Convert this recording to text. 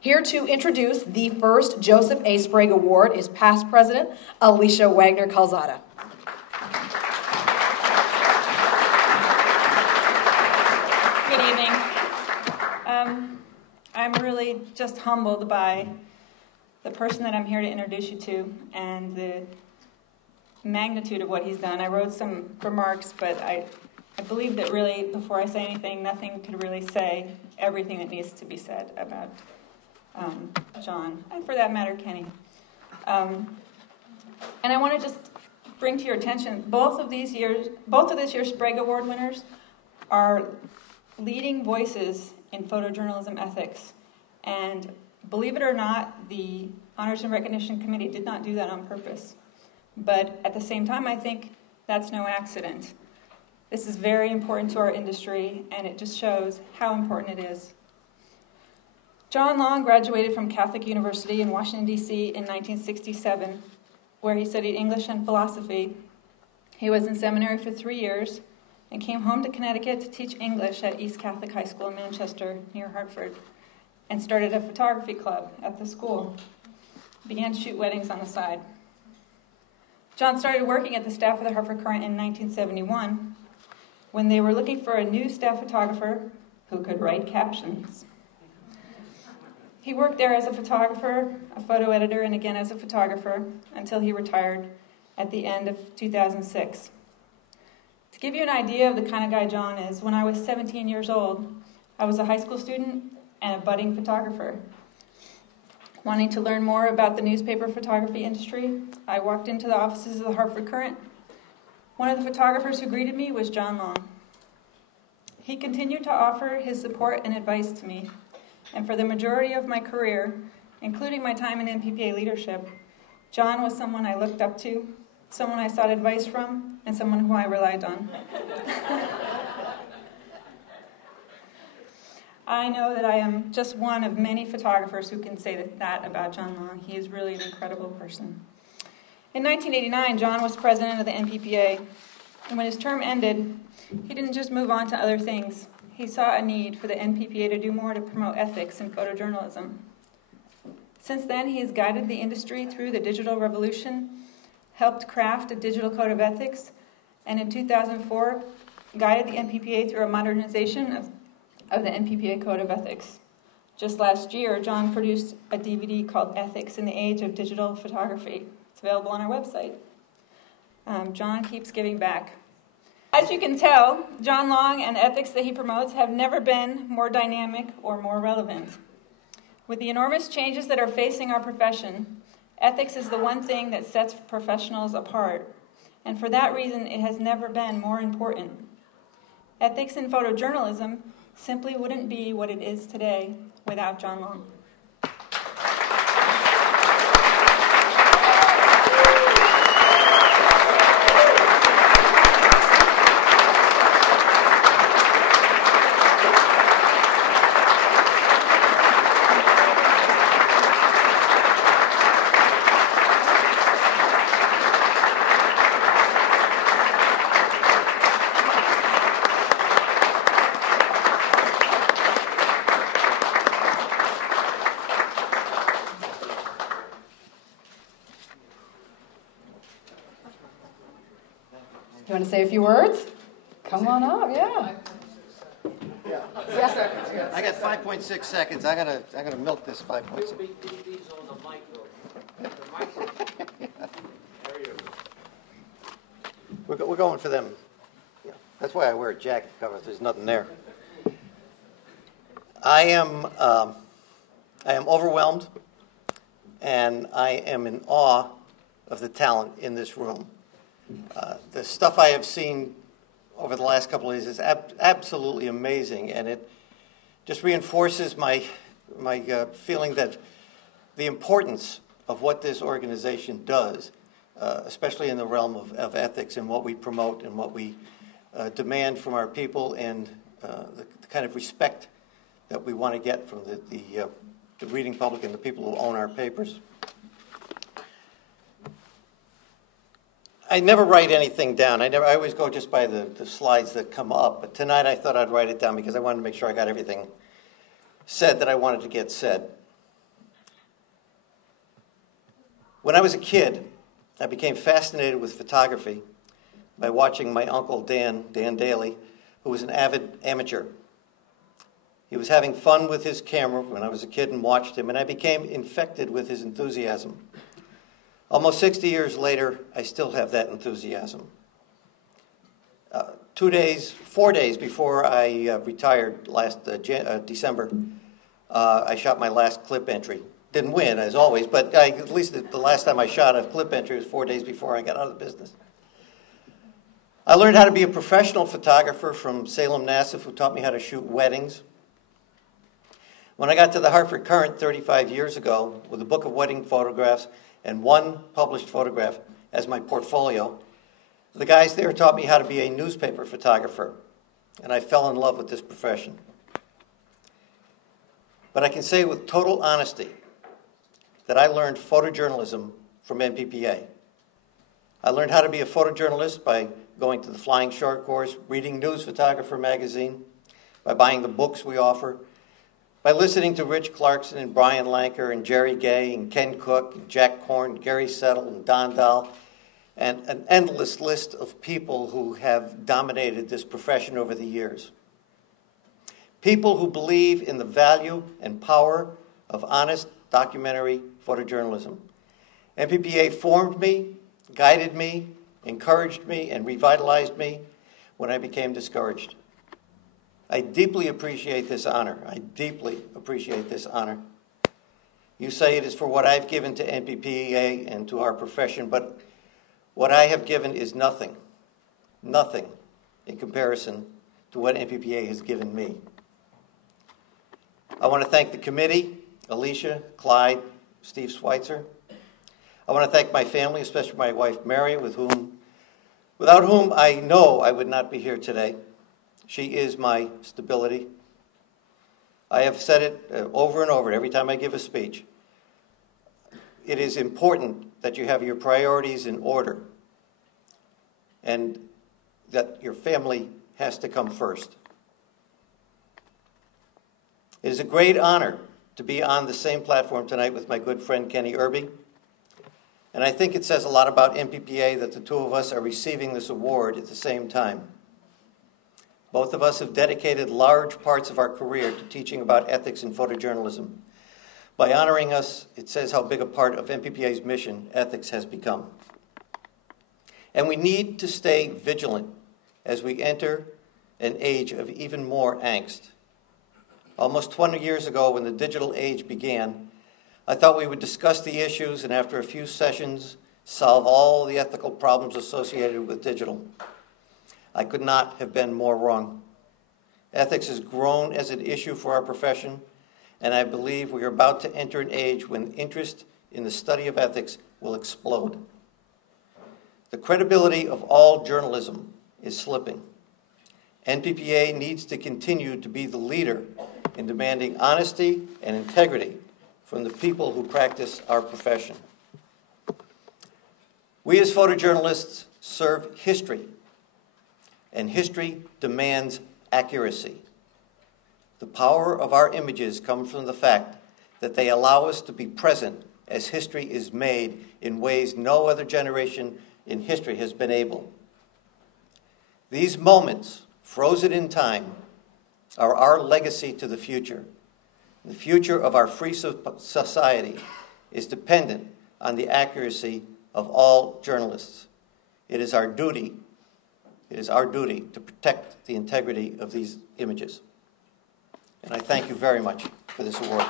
Here to introduce the first Joseph A. Sprague Award is past president Alicia Wagner-Calzada. Good evening. I'm really just humbled by the person that I'm here to introduce you to and the magnitude of what he's done. I wrote some remarks, but I believe that really, before I say anything, nothing could really say everything that needs to be said about John, and for that matter, Kenny. And I want to just bring to your attention, both of this year's Sprague Award winners are leading voices in photojournalism ethics. And believe it or not, the Honors and Recognition Committee did not do that on purpose. But at the same time, I think that's no accident. This is very important to our industry, and it just shows how important it is. John Long graduated from Catholic University in Washington, D.C. in 1967, where he studied English and philosophy. He was in seminary for 3 years and came home to Connecticut to teach English at East Catholic High School in Manchester, near Hartford, and started a photography club at the school. Began to shoot weddings on the side. John started working at the staff of the Hartford Courant in 1971 when they were looking for a new staff photographer who could write captions. He worked there as a photographer, a photo editor, and again as a photographer until he retired at the end of 2006. To give you an idea of the kind of guy John is, when I was 17 years old, I was a high school student and a budding photographer. Wanting to learn more about the newspaper photography industry, I walked into the offices of the Hartford Courant. One of the photographers who greeted me was John Long. He continued to offer his support and advice to me, and for the majority of my career, including my time in NPPA leadership, John was someone I looked up to, someone I sought advice from, and someone who I relied on. I know that I am just one of many photographers who can say that about John Long. He is really an incredible person. In 1989, John was president of the NPPA, and when his term ended, he didn't just move on to other things. He saw a need for the NPPA to do more to promote ethics in photojournalism. Since then, he has guided the industry through the digital revolution, helped craft a digital code of ethics, and in 2004, guided the NPPA through a modernization of the NPPA Code of Ethics. Just last year, John produced a DVD called Ethics in the Age of Digital Photography. It's available on our website. John keeps giving back. As you can tell, John Long and the ethics that he promotes have never been more dynamic or more relevant. With the enormous changes that are facing our profession, ethics is the one thing that sets professionals apart, and for that reason, it has never been more important. Ethics in photojournalism simply wouldn't be what it is today without John Long. You want to say a few words? Come on up, yeah. I got 5.6 seconds. I gotta milk this 5.6. We're going for them. Yeah. That's why I wear a jacket cover. There's nothing there. I am overwhelmed, and I am in awe of the talent in this room. The stuff I have seen over the last couple of days is absolutely amazing, and it just reinforces my feeling that the importance of what this organization does, especially in the realm of ethics and what we promote and what we demand from our people, and the kind of respect that we want to get from the reading public and the people who own our papers. I never write anything down. I always go just by the slides that come up. But tonight I thought I'd write it down because I wanted to make sure I got everything said that I wanted to get said. When I was a kid, I became fascinated with photography by watching my uncle Dan Daly, who was an avid amateur. He was having fun with his camera when I was a kid and watched him, and I became infected with his enthusiasm. Almost 60 years later, I still have that enthusiasm. 4 days before I retired last December, I shot my last clip entry. Didn't win, as always, but at least the last time I shot a clip entry was 4 days before I got out of the business. I learned how to be a professional photographer from Salem Nassif, who taught me how to shoot weddings. When I got to the Hartford Courant 35 years ago with a book of wedding photographs and one published photograph as my portfolio, the guys there taught me how to be a newspaper photographer, and I fell in love with this profession. But I can say with total honesty that I learned photojournalism from NPPA. I learned how to be a photojournalist by going to the Flying Short course, reading News Photographer magazine, by buying the books we offer, by listening to Rich Clarkson and Brian Lanker and Jerry Gay and Ken Cook and Jack Korn, Gary Settle and Don Dahl, and an endless list of people who have dominated this profession over the years. People who believe in the value and power of honest documentary photojournalism. NPPA formed me, guided me, encouraged me, and revitalized me when I became discouraged. I deeply appreciate this honor. I deeply appreciate this honor. You say it is for what I've given to NPPA and to our profession, but what I have given is nothing, nothing in comparison to what NPPA has given me. I want to thank the committee, Alicia, Clyde, Steve Schweitzer. I want to thank my family, especially my wife, Mary, without whom I know I would not be here today. She is my stability. I have said it over and over every time I give a speech. It is important that you have your priorities in order and that your family has to come first. It is a great honor to be on the same platform tonight with my good friend Kenny Irby. And I think it says a lot about NPPA that the two of us are receiving this award at the same time. Both of us have dedicated large parts of our career to teaching about ethics in photojournalism. By honoring us, it says how big a part of NPPA's mission ethics has become. And we need to stay vigilant as we enter an age of even more angst. Almost 20 years ago, when the digital age began, I thought we would discuss the issues and after a few sessions, solve all the ethical problems associated with digital. I could not have been more wrong. Ethics has grown as an issue for our profession, and I believe we are about to enter an age when interest in the study of ethics will explode. The credibility of all journalism is slipping. NPPA needs to continue to be the leader in demanding honesty and integrity from the people who practice our profession. We as photojournalists serve history, and history demands accuracy. The power of our images comes from the fact that they allow us to be present as history is made in ways no other generation in history has been able. These moments, frozen in time, are our legacy to the future. The future of our free society is dependent on the accuracy of all journalists. It is our duty to protect the integrity of these images. And I thank you very much for this award.